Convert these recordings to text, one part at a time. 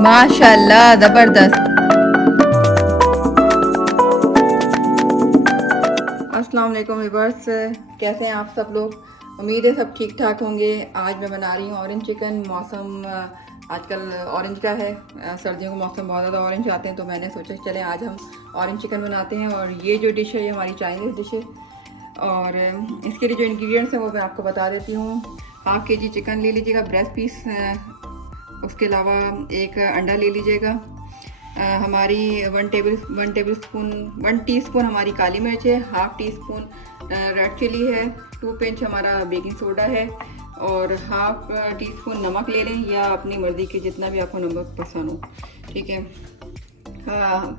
माशाल्लाह ज़बरदस्त। अस्सलाम वालेकुम व्यूअर्स, कैसे हैं आप सब लोग? उम्मीद है सब ठीक ठाक होंगे। आज मैं बना रही हूँ ऑरेंज चिकन। मौसम आजकल ऑरेंज का है, सर्दियों का मौसम बहुत ज़्यादा ऑरेंज आते हैं, तो मैंने सोचा चले आज हम ऑरेंज चिकन बनाते हैं। और ये जो डिश है ये हमारी चाइनीज़ डिश है। और इसके लिए जो इंग्रेडिएंट्स हैं वो मैं आपको बता देती हूँ। हाफ़ के जी चिकन ले लीजिएगा, ब्रेस्ट पीस, उसके अलावा एक अंडा ले लीजिएगा। हमारी 1 टीस्पून हमारी काली मिर्च है, half teaspoon red chilli है, 2 पिंच हमारा बेकिंग सोडा है, और हाफ़ टी स्पून नमक ले लें, या अपनी मर्ज़ी के जितना भी आपको नमक पसंद हो, ठीक है।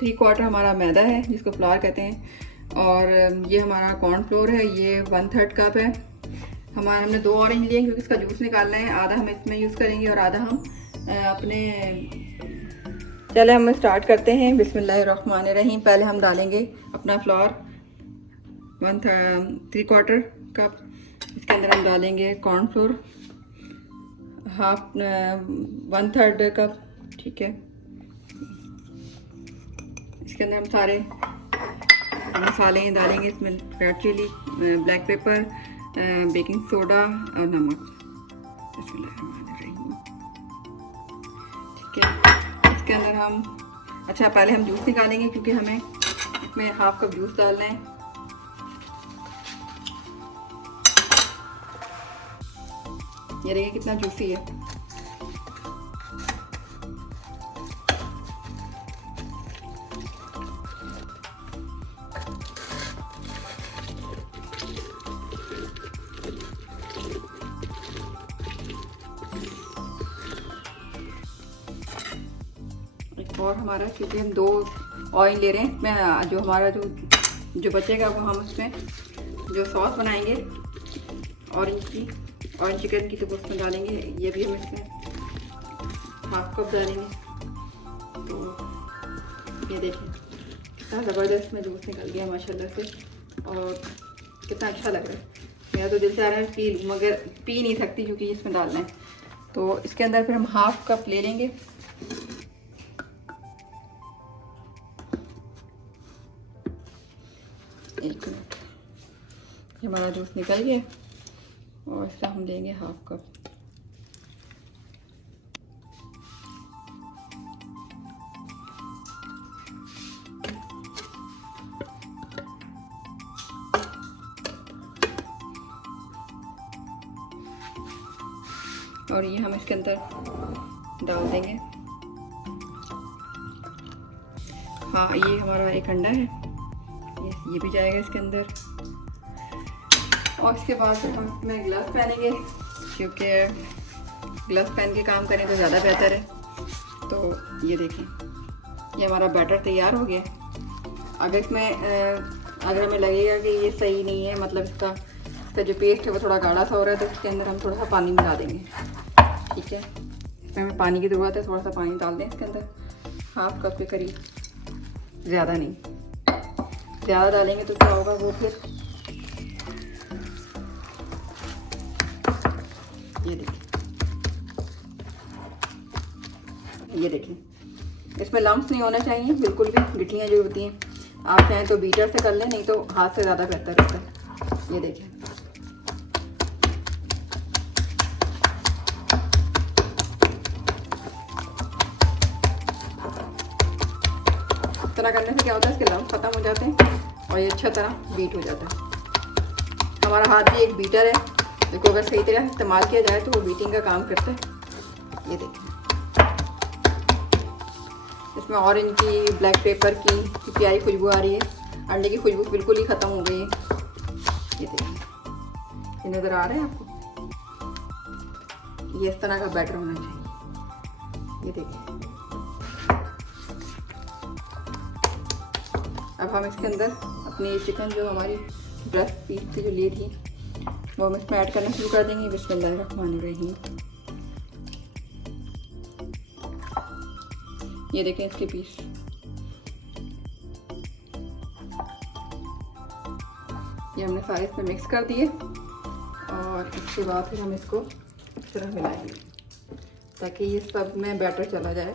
3/4 हमारा मैदा है जिसको फ्लावर कहते हैं, और ये हमारा कॉर्नफ्लोर है, ये 1/3 कप है। हमने 2 ऑरेंज लिए क्योंकि इसका जूस निकालना है, आधा हम इसमें यूज़ करेंगे और आधा हम अपने। चले हम स्टार्ट करते हैं। बिस्मिल्लाहिर्रहमानिर्रहीम। पहले हम डालेंगे अपना फ्लावर 3/4 कप। इसके अंदर हम डालेंगे कॉर्नफ्लोर 1/3 कप, ठीक है। इसके अंदर हम सारे मसाले डालेंगे। इसमें red chilli, black pepper, baking soda और नमक। ठीक है। इसके अंदर हम पहले हम जूस निकालेंगे क्योंकि हमें इसमें हाफ़ कप जूस डालना है। ये देखिए कितना जूसी है। और हमारा, क्योंकि हम 2 ऑयल ले रहे हैं, मैं जो हमारा जो बचेगा वो हम उसमें जो सॉस बनाएंगे ऑरेंज चिकन की, तो वो उसमें डालेंगे। ये भी हम इसमें हाफ़ कप डालेंगे। तो ये देखिए कितना ज़बरदस्त में जूस निकल गया माशाल्लाह से, और कितना अच्छा लग रहा है। मेरा तो दिल से आ रहा है पी लूँ, मगर पी नहीं सकती क्योंकि इसमें डालना है। तो इसके अंदर फिर हम हाफ़ कप ले लेंगे। एक मिनट, हमारा जूस निकल गया, और इसका हम लेंगे हाफ़ कप। और ये हम इसके अंदर डाल देंगे। हाँ, ये हमारा एक अंडा है, ये भी जाएगा इसके अंदर। और इसके बाद फिर हम इसमें ग्लव्स पहनेंगे, क्योंकि ग्लव्स पहन के काम करें तो ज़्यादा बेहतर है। तो ये देखें, ये हमारा बैटर तैयार हो गया। अगर हमें लगेगा कि ये सही नहीं है, मतलब इसका जो पेस्ट है वो थोड़ा गाढ़ा सा हो रहा है, तो इसके अंदर हम थोड़ा सा पानी मिला देंगे, ठीक है। इसमें हमें पानी की ज़रूरत है, थोड़ा सा पानी डाल दें इसके अंदर, हाफ़ कप के करीब, ज़्यादा नहीं। ज़्यादा डालेंगे तो क्या होगा, वो फिर ये देखें इसमें लम्प्स नहीं होना चाहिए बिल्कुल भी, गिटलियाँ जो होती हैं। आप चाहें तो बीटर से कर लें, नहीं तो हाथ से ज़्यादा बेहतर होता है। ये देखें, इस तरह करने से क्या होता है, इसके लम्प्स ख़त्म हो जाते हैं और ये अच्छा तरह बीट हो जाता है। हमारा हाथ भी एक बीटर है, देखो अगर सही तरह इस्तेमाल किया जाए तो वो बीटिंग का काम करता है। ये देखें, इसमें ऑरेंज की, ब्लैक पेपर की प्यारी खुशबू आ रही है। अंडे की खुशबू बिल्कुल ही ख़त्म हो गई है। ये देखिए, ये नज़र आ रहा है आपको? ये इस तरह का बैटर होना चाहिए। ये देखिए, अब हम इसके अंदर अपनी चिकन जो हमारी ब्रेस्ट पीस की जो ली थी वो हम इसमें ऐड करना शुरू कर देंगे। बिस्मिल्लाहिर्रहमानिर्रहीम। ये देखें इसके पीस, ये हमने सारे इसमें मिक्स कर दिए, और इसके बाद फिर हम इसको इस तरह मिलाएंगे ताकि ये सब में बैटर चला जाए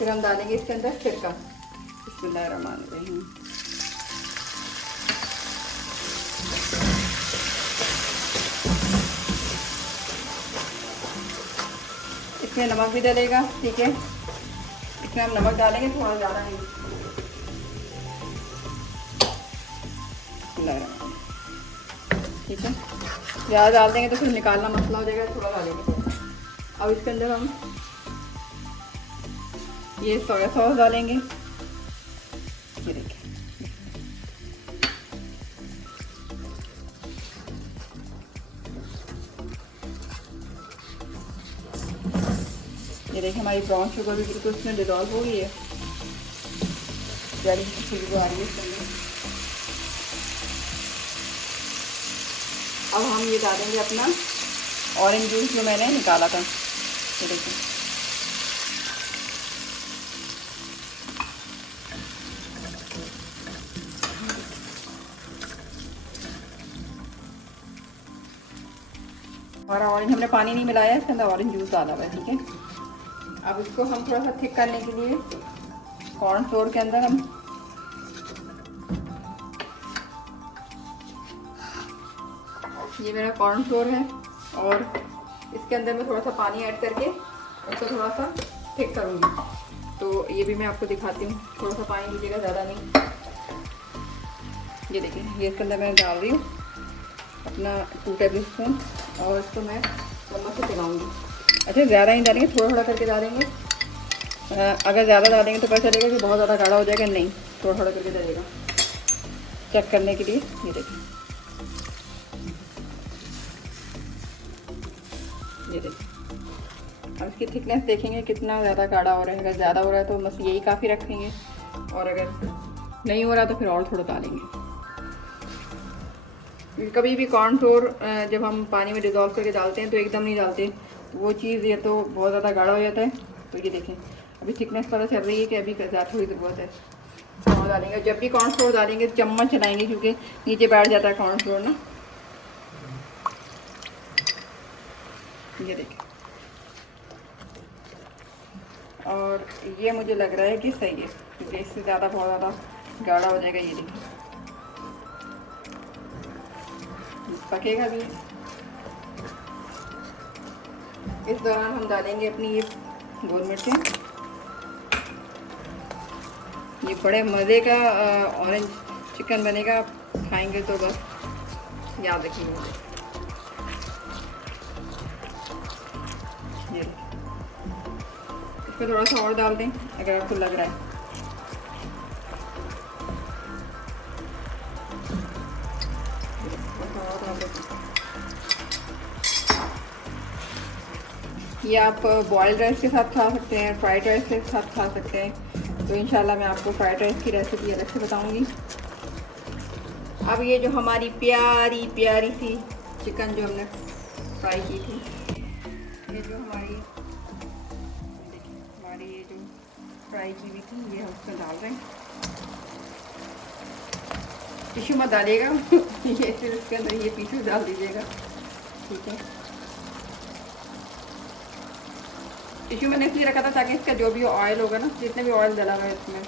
फिर हम डालेंगे इसके अंदर सिरका। बिस्मिल्लाहिर्रहमानिर्रहीम। इसमें नमक भी डलेगा, ठीक है। इसमें हम नमक डालेंगे थोड़ा ज़्यादा नहीं। ठीक है, ज़्यादा डाल देंगे तो फिर निकालना मसला हो जाएगा, थोड़ा डालेंगे थोड़ा। अब इसके अंदर हम ये सोया सॉस डालेंगे। ये देखिए, ये देखिए हमारी ब्राउन शुगर भी बिल्कुल इसमें डिजॉल्व हो गई है। प्यारी सी खुशबू आ रही है इसके अंदर। अब हम ये डालेंगे अपना ऑरेंज जूस जो मैंने निकाला था। ये देखिए, हमारा ऑरेंज, हमने पानी नहीं मिलाया, इसके अंदर ऑरेंज जूस डाला हुआ है, ठीक है। अब इसको हम थोड़ा सा थिक करने के लिए कॉर्न फ्लोर के अंदर हम ये मेरा कॉर्न फ्लोर है और इसके अंदर मैं थोड़ा सा पानी ऐड करके उसको थोड़ा सा थिक करूँगी। तो ये भी मैं आपको दिखाती हूँ। थोड़ा सा पानी लीजिएगा, ज़्यादा नहीं। ये देखिए, ये इसके अंदर मैं डाल रही हूँ अपना 2 टेबल स्पून और इसको मैं चम्मच से चलाऊँगी। अच्छा, ज़्यादा नहीं डालेंगे, थोड़ा थोड़ा करके डालेंगे। अगर ज़्यादा डालेंगे तो पता चलेगा कि बहुत ज़्यादा गाढ़ा हो जाएगा। नहीं, थोड़ा थोड़ा करके डालेगा चेक करने के लिए। ये देखिए, ये देखिए, अब इसकी थिकनेस देखेंगे कितना ज़्यादा गाढ़ा हो रहा है। अगर ज़्यादा हो रहा है तो बस यही काफ़ी रखेंगे, और अगर नहीं हो रहा तो फिर और थोड़ा डालेंगे। कभी भी कॉर्न फ्लोर जब हम पानी में डिज़ोल्व करके डालते हैं तो एकदम नहीं डालते, वो चीज़ ये तो बहुत ज़्यादा गाढ़ा हो जाता है। तो ये देखें, अभी थिकनेस पता चल रही है कि अभी ज़्यादा थोड़ी ज़रूरत है। और डालेंगे, जब भी कॉर्न फ्लोर डालेंगे चम्मच चलाएंगे क्योंकि नीचे बैठ जाता है कॉर्न फ्लोर ना। ये देखें, और ये मुझे लग रहा है कि सही है क्योंकि इससे ज़्यादा बहुत ज़्यादा गाढ़ा हो जाएगा। ये देखिए, पकेगा भी। इस दौरान हम डालेंगे अपनी ये गोल मिर्चें। ये बड़े मज़े का ऑरेंज चिकन बनेगा, आप खाएंगे तो बस याद रखिएगा। ये इसमें थोड़ा सा और डाल दें अगर आपको लग रहा है। ये आप बॉइल्ड राइस के साथ खा सकते हैं, फ्राइड राइस के साथ खा सकते हैं। तो इंशाल्लाह मैं आपको फ्राइड राइस की रेसिपी अलग से बताऊंगी। अब ये जो हमारी प्यारी प्यारी सी चिकन जो हमने फ्राई की थी, ये जो हमारी ये जो फ्राई की हुई थी, ये हम उसमें डाल रहे हैं। टिश्यू मत डालिएगा ये फिर उसके अंदर ये पीसेस डाल दीजिएगा, ठीक है। टिश्यू मैंने इसलिए रखा था ताकि इसका जो भी ऑयल होगा ना, जितने भी ऑयल डला हुआ है इसमें,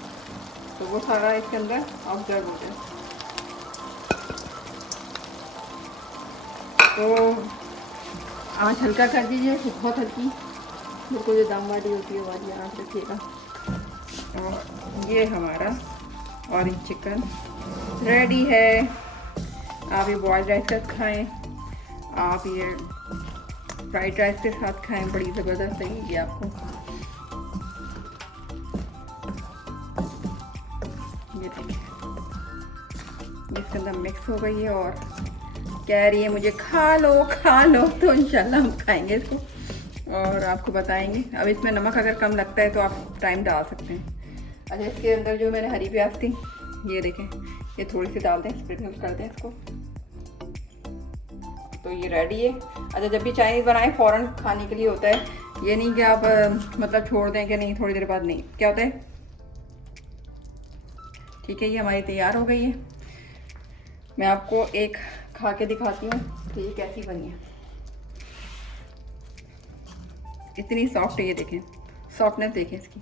तो वो सारा इसके अंदर ऑब्जर्व हो जाए। तो आँच हल्का कर दीजिए, बहुत हल्की, बिल्कुल जो दम वाली होती है वाली आँच रखिएगा। और ये हमारा ऑरेंज चिकन रेडी है। आप ये बॉइल्ड राइस के साथ खाएँ, आप ये फ्राइड राइस के साथ खाएं, बड़ी ज़बरदस्त लगेगी आपको। ये देखिए, इसके अंदर मिक्स हो गई है और कह रही है मुझे खा लो खा लो। तो इंशाल्लाह हम खाएंगे इसको और आपको बताएंगे। अब इसमें नमक अगर कम लगता है तो आप टाइम डाल सकते हैं। अच्छा, इसके अंदर जो मैंने हरी प्याज थी, ये देखें, ये थोड़ी सी डाल दें, स्प्रिंकल कर दें इसको। तो ये रेडी है। अच्छा, जब भी चाइनीज़ बनाएं फ़ौरन खाने के लिए होता है, ये नहीं कि आप मतलब छोड़ दें कि नहीं थोड़ी देर बाद, नहीं, क्या होता है। ठीक है, ये हमारी तैयार हो गई है। मैं आपको एक खा के दिखाती हूँ कि ये कैसी बनी है। इतनी सॉफ्ट है, ये देखें, सॉफ्टनेस देखें इसकी,